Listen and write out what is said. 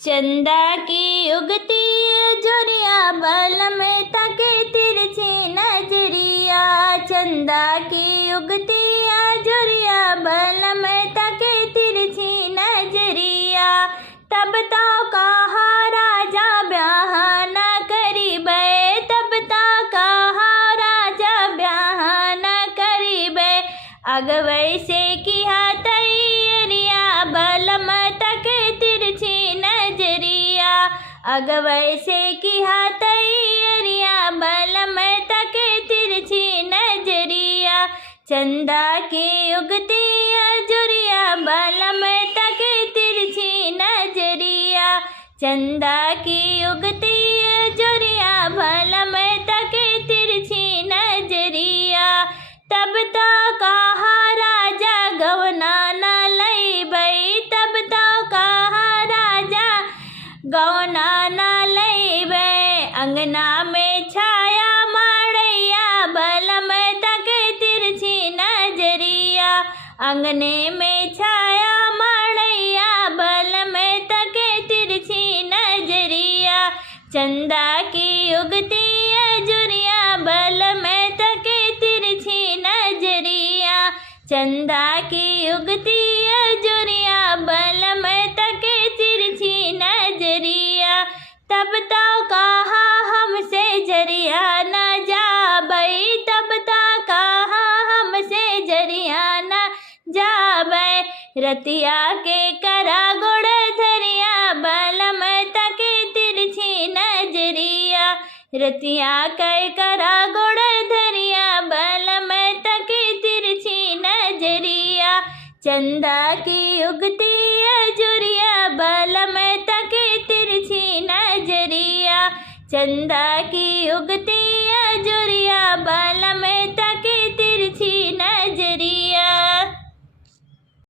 चंदा की उगती जोरिया बल में ताके तिरछी नजरिया। चंदा की उगती जोरिया बल में ताके तिरछी नजरिया। तब तो कहा राजा ब्याह न करीबे, तब तो कहा राजा ब्याह न करीबे। अगवै से किया तैयारिया बल में ताके तिरछी नजरिया। अगवै से किया तैयारिया बल में ताके तिरछी नजरिया। चंदा की उगती जोरिया बल में ताके तिरछी नजरिया। चंदा की उगती जोरिया बल में ताके तिरछी नजरिया। तब तो कहा राजा गवना न लईबई, तब तो कहा राजा गवना न लईबे। अंगना में छाया मड़ैया बल में ताके तिरछी नजरिया। अंगने में छाया मड़ैया बल में ताके तिरछी नजरिया। चंदा की उगती जोरिया बल में ताके तिरछी नजरिया। चंदा की उगती जोरिया बल में ताके तिरछी नजरिया। तब तो कहा हमसे जरिया न जाबई, तब तो कहा हमसे जरिया न जाबे। रतिया के करा गोड़ धरिया बल में ताके तिरछी नजरिया। रतिया के करा गोड़ धरिया बल में ताके तिरछी नजरिया। चंदा की उगती जोरिया बल में ताके तिरछी नजरिया। चंदा की उगती